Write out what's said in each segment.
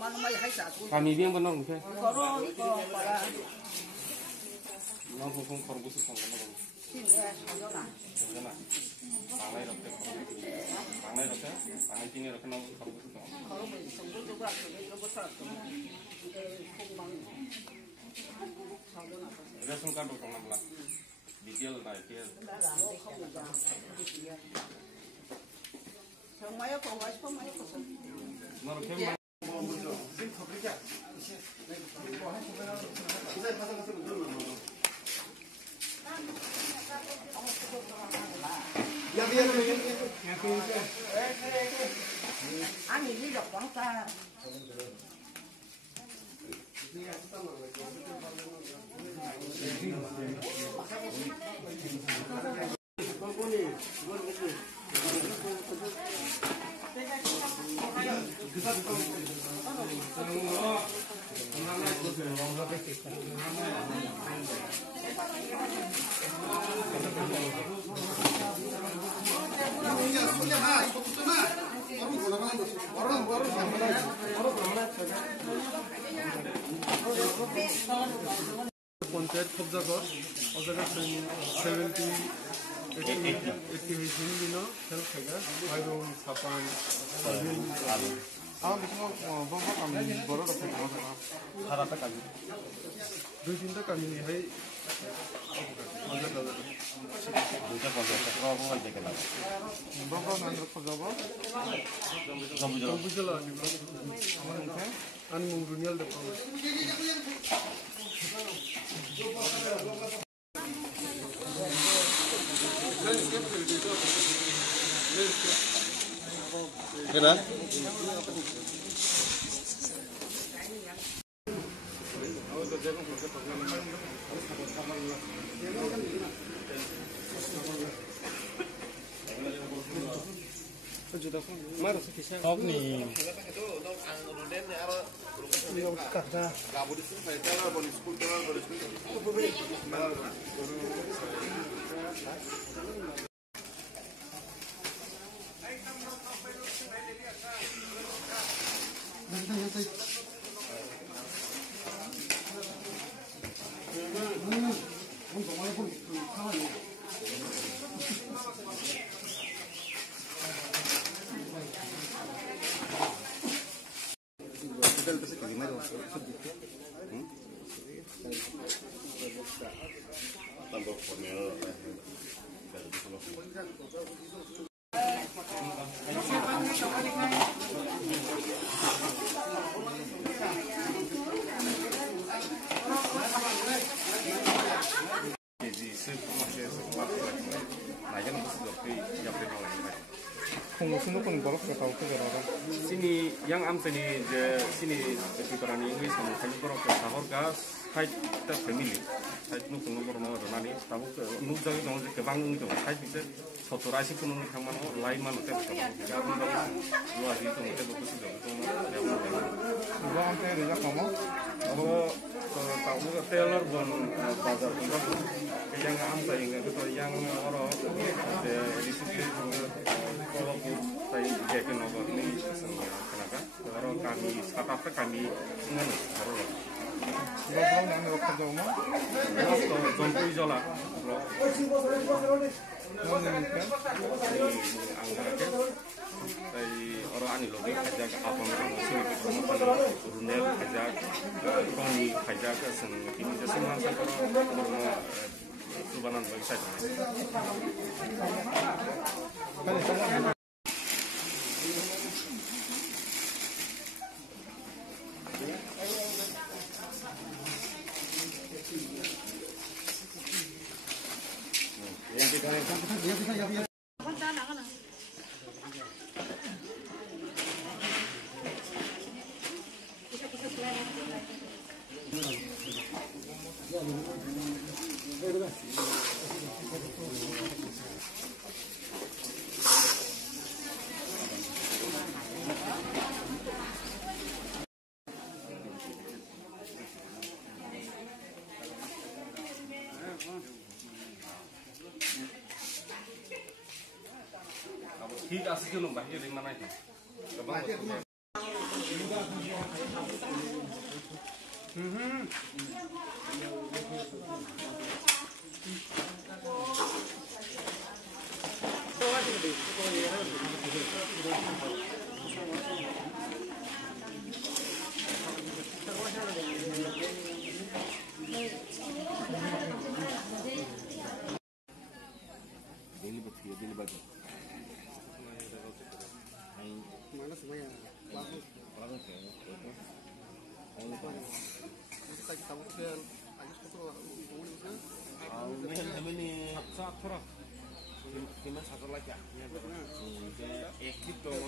Kami biang benar mungkin. Nó không còn có sự phòng nó này rồi cái này kia rồi cái nó không có ration card trong làm là detail này kia nó cái anh đi được quán ta panchayat কব্জা কর অজাগা 70 80 দিন খেল খাইগা মাইরং সাপান আম বিসmo বংশ কামি বড় রকম হারাটা কামি দুই তিনটা কামি হাই দুইটা পঞ্চায়েত প্রবলেম হইতে গেল বংশ নান্দ্র খজাব জম্বুজলা আনি মুংরুনিয়াল দেখো Kena? Sini yang am sini sini sekitarnya ini sama kali berapa tahun gas hai kita family hai nu pun nomor nomor nani tahu ke nu jadi nomor ke bangun itu hai bisa fotorasi pun nu kang mana lain mana kita bisa ya pun luar itu kita betul sudah itu yang Bang teh dia kamu kalau tahu ke Taylor pun bazar pun yang am saya itu yang orang di situ kalau saya jaga nomor ini kenapa? Kalau kami startup kami mana? Bang yang nak kerja rumah? Kalau contoh ijola, dari orang ini logi kerja ke apa orang sini runel kerja koni kerja ke senang ini jadi semua orang perubahan bagi saya. Kita asik dulu, Mbak. Ini mana itu? Mana semuanya? Bagus. Kita bukan aja foto Gimana satu lagi ya? Ekip dong.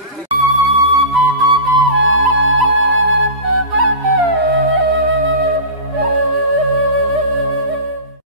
Asik.